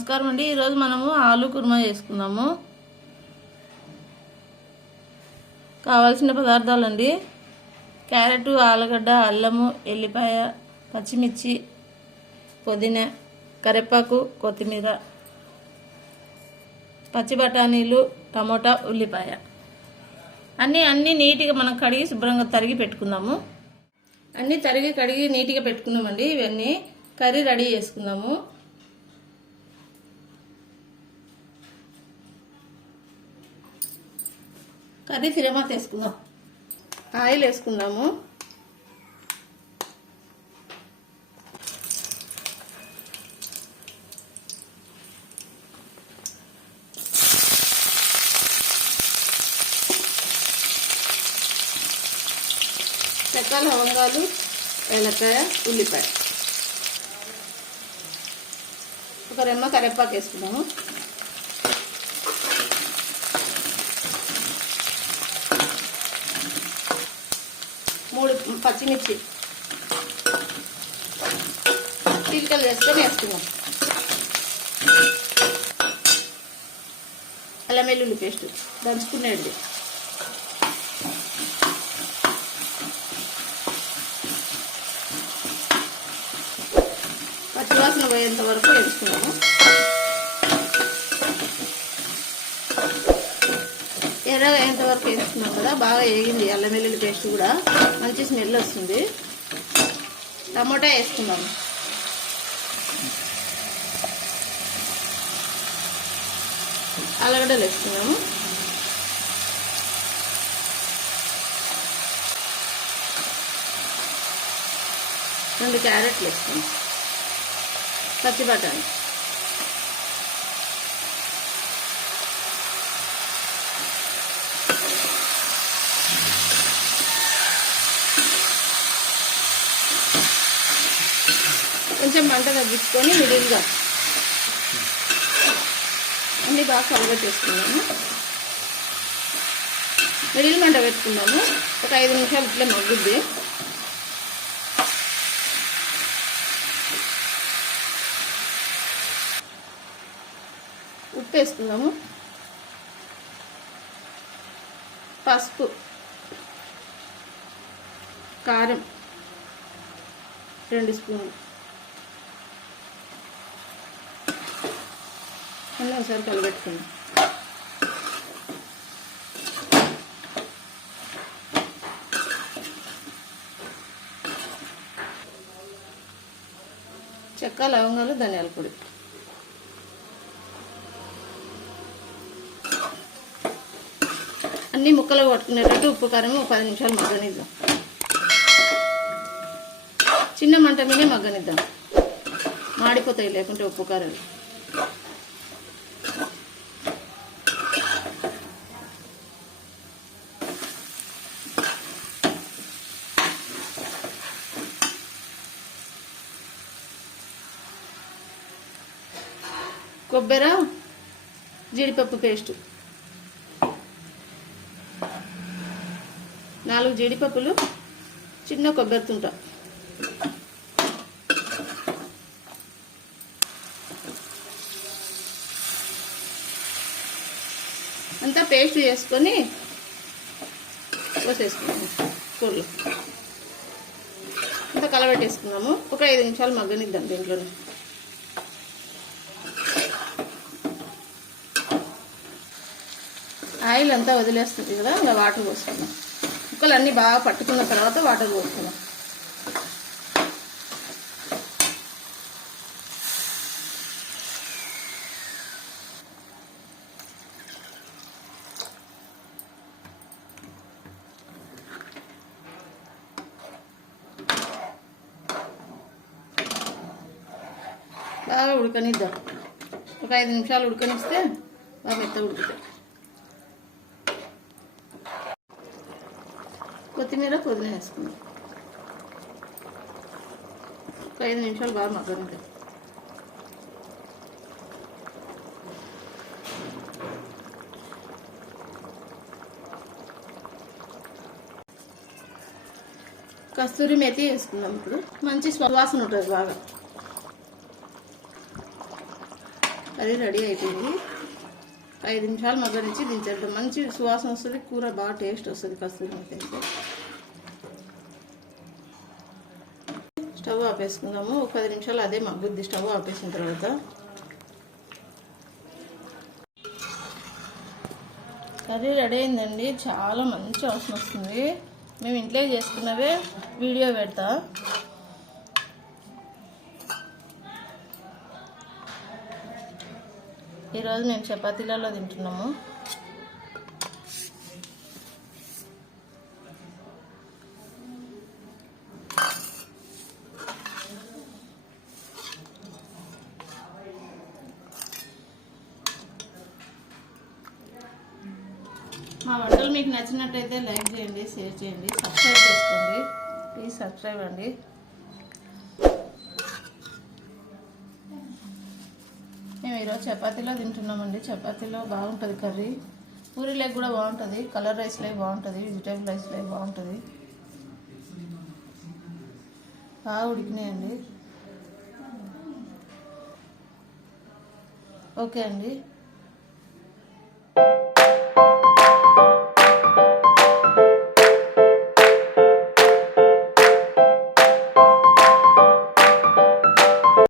నమస్కారం అండి. ఈరోజు మనము ఆలు కుర్మా చేసుకుందాము. కావాల్సిన పదార్థాలు అండి: క్యారెట్, ఆలుగడ్డ, అల్లము, ఎల్లిపాయ, పచ్చిమిర్చి, పుదీనా, కరివేపాకు, కొత్తిమీర, పచ్చి బఠానీలు, టమోటా, ఉల్లిపాయ అన్నీ నీట్గా మనం కడిగి శుభ్రంగా తరిగి పెట్టుకుందాము. అన్నీ కడిగి నీట్గా పెట్టుకున్నామండి. ఇవన్నీ కర్రీ రెడీ చేసుకుందాము. కర్రీ ఫిరమాత్ వేసుకుందాం. ఆయిల్ వేసుకుందాము. చెక్క, లవంగాలు, ఏలక్కాయ, ఉల్లిపాయ, ఒక రెమ్మ కరివేపాకు వేసుకుందాము. మూడు పచ్చిమిర్చి చీలికలు వేసుకొని వేసుకుందాం. అల్లం వెల్లుల్లి పేస్ట్ దంచుకునేది. పచ్చివాసన పోయేంత వరకు వేసుకున్నాము. ఎర్రగా అయ్యేంత వరకు వేసుకున్నాం కదా, బాగా వేగింది. అల్లం వెల్లుల్లి పేస్ట్ కూడా మంచి స్మెల్ వస్తుంది. టమోటా వేసుకున్నాము. ఆలుగడ్డలు వేసుకున్నాము. రెండు క్యారెట్లు వేసుకున్నాం. పచ్చి బఠానీ, కొంచెం మంట తగ్గించుకొని మిడిల్గా అన్నీ బాగా కలగట్టేసుకున్నాము. మిడిల్ మంట పెట్టుకున్నాము. ఒక 5 నిమిషాలు ఇట్లా మగ్గుద్ది. ఉప్పు వేసుకుందాము. పసుపు, కారం 2 స్పూన్లు అన్నీ ఒకసారి కలబెట్టుకుందాం. చెక్క, లవంగాలు, ధనియాల పొడి, అన్నీ ముక్కలు కొట్టుకునేటట్టు ఉప్పు కారం ఒక 10 నిమిషాలు మగ్గనిద్దాం. చిన్న మంట మీదే మగ్గనిద్దాం, మాడిపోతాయి లేకుంటే ఉప్పు కారం. కొబ్బరి, జీడిపప్పు పేస్టు 4 జీడిపప్పులు, చిన్న కొబ్బరి తుంట, అంతా పేస్ట్ చేసుకొని పోసేసుకున్నాము. కూరలు అంతా కలబెట్టేసుకున్నాము. ఒక 5 నిమిషాలు మగ్గనిద్దాం దీంట్లోనే. ఆయిల్ అంతా వదిలేస్తుంది కదా, ఇంకా వాటర్ పోసుకుందాం. ముక్కలు అన్నీ బాగా పట్టుకున్న తర్వాత వాటర్ పోసుకుందాం. బాగా ఉడకనిద్దాం. ఒక 5 నిమిషాలు ఉడకనిస్తే బాగా మెత్తగా ఉడుకుతాయి. కొత్తిమీర, పుదీనా వేసుకుందాం. ఒక 5 నిమిషాలు బాగా మగ్గనిద్దాం. కస్తూరి మేతి వేసుకుందాం. ఇప్పుడు మంచి సువాసన ఉంటుంది బాగా. కర్రీ రెడీ అయిపోయింది. 5 నిమిషాలు మగ్గనిచ్చి దించేద్దాం. మంచి సువాసన వస్తుంది, కూర బాగా టేస్ట్ వస్తుంది కస్తూరి మేతి అయితే. స్టవ్ ఆపేసుకుందాము. ఒక 10 నిమిషాలు అదే మగ్గుద్ది. స్టవ్ ఆపేసిన తర్వాత కర్రీ రెడీ అయిందండి. చాలా మంచి వాసన వస్తుంది. మేము ఇంట్లో చేసుకున్నవే వీడియో పెడతా. ఈరోజు మేము చపాతీలలో తింటున్నాము. మా వంటలు మీకు నచ్చినట్టయితే లైక్ చేయండి, షేర్ చేయండి, సబ్స్క్రైబ్ చేసుకోండి. ప్లీజ్ సబ్స్క్రైబ్ అండి. మేము ఈరోజు చపాతీలో తింటున్నామండి. చపాతీలో బాగుంటుంది కర్రీ. పూరీలోకి కూడా బాగుంటుంది, కలర్ రైస్లోకి బాగుంటుంది, వెజిటేబుల్ రైస్లోకి బాగుంటుంది. బాగా ఉడికినాయండి. ఓకే అండి.